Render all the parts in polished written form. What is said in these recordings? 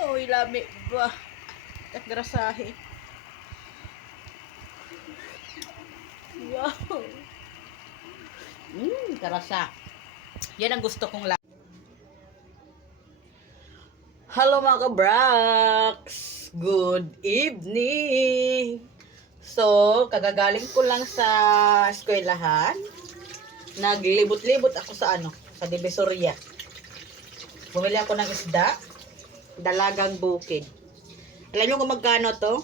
Uy, lami ba? Grasahe. Wow. Karasa. Yan ang gusto kong lang. Hello mga ka-Brax! Good evening! So, kagagaling ko lang sa eskwelahan. Naglibot-libot ako sa sa Divisoria. Bumili ako ng isda, dalagang bukid. Alam nyo kung magkano to?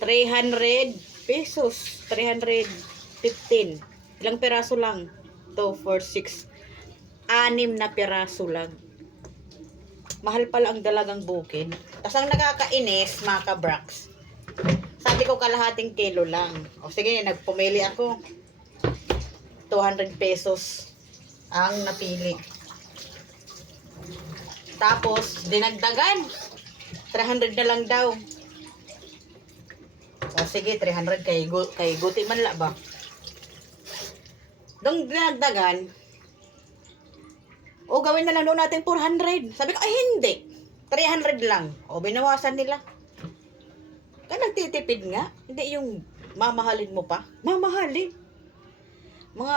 300 pesos. 315. Ilang peraso lang? 2, 4, 6. 6 na peraso lang. Mahal pala ang dalagang bukid. Tapos ang nakakainis, mga ka-Brax, sabi ko kalahating kilo lang. O sige, nagpumili ako. 200 pesos ang napili. Tapos, dinagdagan. 300 na lang daw. O sige, 300 kay guti man la ba? Dong dinagdagan, o gawin na lang doon natin 400. Sabi ko, ay hindi. 300 lang. O binawasan nila. Kaya nagtitipid nga. Hindi yung mamahalin mo pa. Mamahalin. Mga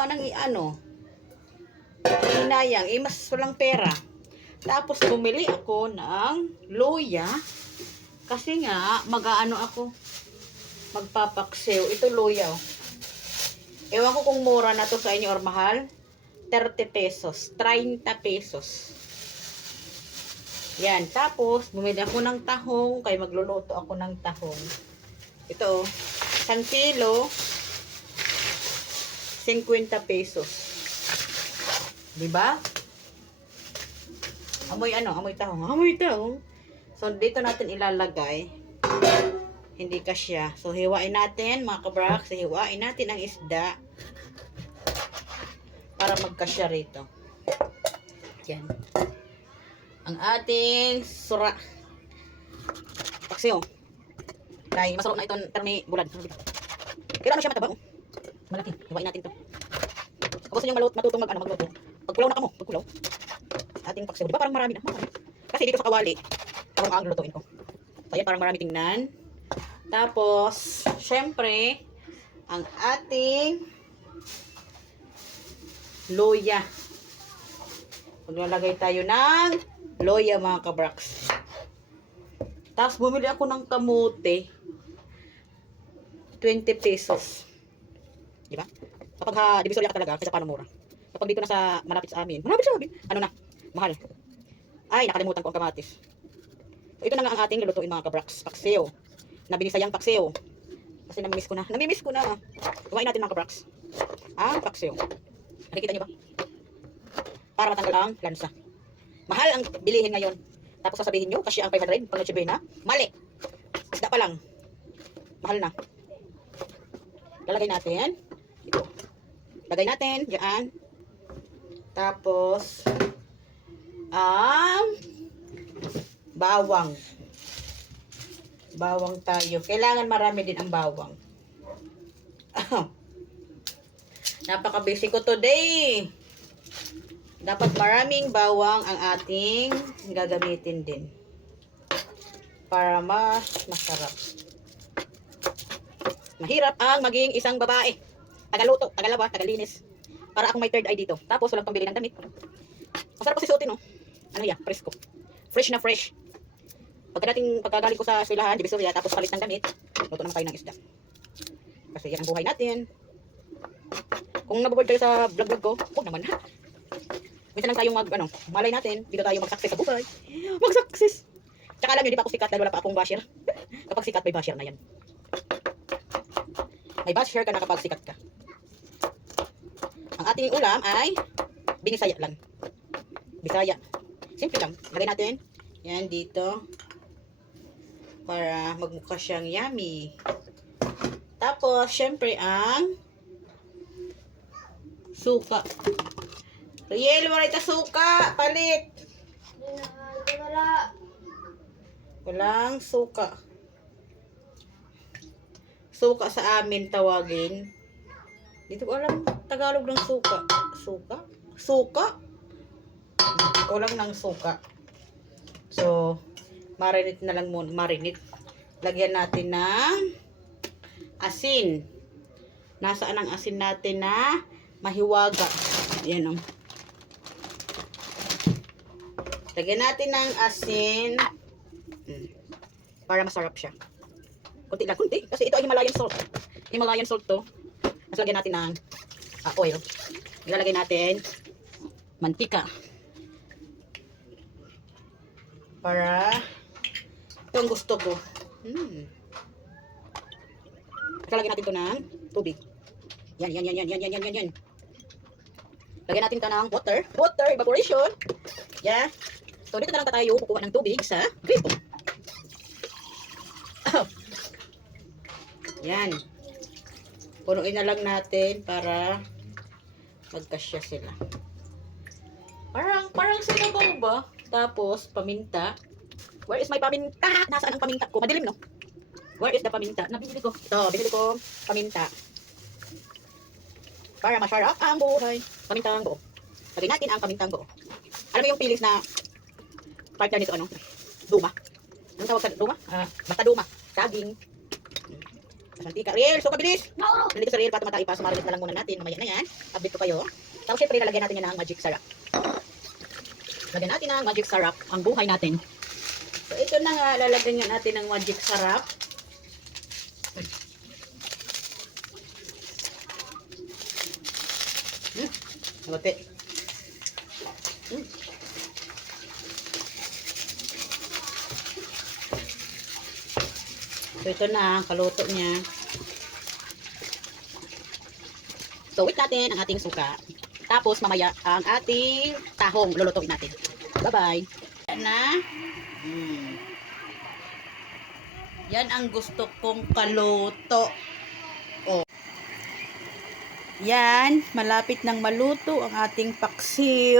hinayang. Mas walang pera. Tapos bumili ako ng luya. Kasi nga, ako. Magpapaksiw. Ito luya. Oh. Ewan ko kung mura na to sa inyo or mahal. 30 pesos. 30 pesos. Yan. Tapos, bumili ako ng tahong. Kaya magluluto ako ng tahong. Ito, 1 kilo, 50 pesos. Diba? Amoy amoy tahong. Amoy tahong. So, dito natin ilalagay. Hindi kasya. So, hiwain natin, mga ka-Brax. Hiwain natin ang isda. Para magkasya rito. Yan. Ang ating sura. Paksiw. Dahil masarap na itong karne bulad. Pero siya mataba, oh. Malaki. Hiwain natin to. Kung gusto nyo matutong magluto. Pagkulaw na kamo. Pagkulaw. Ating paksiw. Di ba parang marami na? Kasi dito sa kawali, parang ang lutuin ko. So, yan parang marami tingnan. Tapos, syempre, ang ating luya. Maglalagay tayo ng luya, mga ka-Brax. Tapos bumili ako ng kamote. 20 pesos. Diba? Kapag Divisoria ka talaga, kaysa paano mura. Kapag dito na sa malapit sa amin, mahal. Ay, nakalimutan ko ang kamatis. So, ito na nga ang ating lulutuin, mga ka-Brax. Paksiw. Nabinisayang paksiw. Kasi namimiss ko na. Iwain natin, mga ka-Brax. Ang paksiw. Nakikita nyo ba? Para matanggal ang lansa. Mahal ang bilihin ngayon. Tapos sasabihin nyo, kasi ang 500 pang noche buena. Mali. Isda pa lang. Mahal na. Lalagay natin. Ito. Lagay natin. Diyan. Tapos, ang bawang. Bawang tayo. Kailangan marami din ang bawang. Napaka-busy ko today. Dapat maraming bawang ang ating gagamitin din. Para mas masarap. Mahirap ang maging isang babae. Tagaluto, tagalaba, tagalinis. Para akong may third eye dito. Tapos walang pambili ng damit. Masarap kasi suotin, no? Presko. Fresh na fresh. Pagkagaling ko sa eskwelahan, Divisoria, tapos palit ng damit, luto naman tayo ng isda. Kasi yan ang buhay natin. Kung naboboard kayo sa vlog ko, huwag naman ha. Minsan lang tayong malay natin, dito tayo mag-success sa buhay. Mag-success! Tsaka alam nyo, di pa ako sikat dahil wala pa akong basher. Kapag sikat, may basher na yan. May basher ka na kapag sikat ka. Ang ating ulam ay binisaya lang. Bisaya. Simple lang. Lagay natin yan dito. Para magmukha siyang yummy. Tapos, syempre, ang suka. Riel, wala ita suka. Palit. Walang suka. Suka sa amin tawagin. Dito ko alam Tagalog ng suka. Suka? Suka? Kulang ng suka. So, marinate na lang muna. Marinate. Lagyan natin ng asin. Nasaan ang asin natin na mahiwaga? Ayan o. Lagyan natin ng asin. Para masarap siya. Kunti lang, kunti. Kasi ito ay Himalayan salt. Himalayan salt to. Mas lagyan natin ng oil. Ilalagay natin mantika. Para ito ang gusto ko. Lagyan natin ito ng tubig. Yan. Lagyan natin ito ng water. Water evaporation. Yeah. So, dito na lang tayo kukuha ng tubig sa gripo. Yan. Punuin na lang natin para magkasya sila. Parang sinabaw ba? Tapos, paminta. Where is my paminta? Nasaan ang paminta ko? Madilim, no? Where is the paminta? Nabili ko. Ito, binili ko paminta. Para masarap ang buhay. Pamintang buo. Lagyan natin ang pamintang buo. Alam mo yung feelings na partner nito, ano? Duma. Anong tawag sa duma? Basta duma. Saging. Mantika. Riel, so kabilis. Nandito sa Riel, patumata ipa. Sumarinate na lang muna natin. Mamaya na yan. Update ko kayo. Tapos syempre, lalagyan natin yan ng magic syrup. Lagyan natin ng magic syrup ang buhay natin. So, ito na nga. Lalagyan natin ng magic syrup. Nabati. So, ito na ang kaluto niya. So, wait natin ang ating suka. Tapos, mamaya, ang ating tahong lulutuin natin. Bye-bye. Yan na. Yan ang gusto kong kaluto. Oh. Yan, malapit nang maluto ang ating paksiw.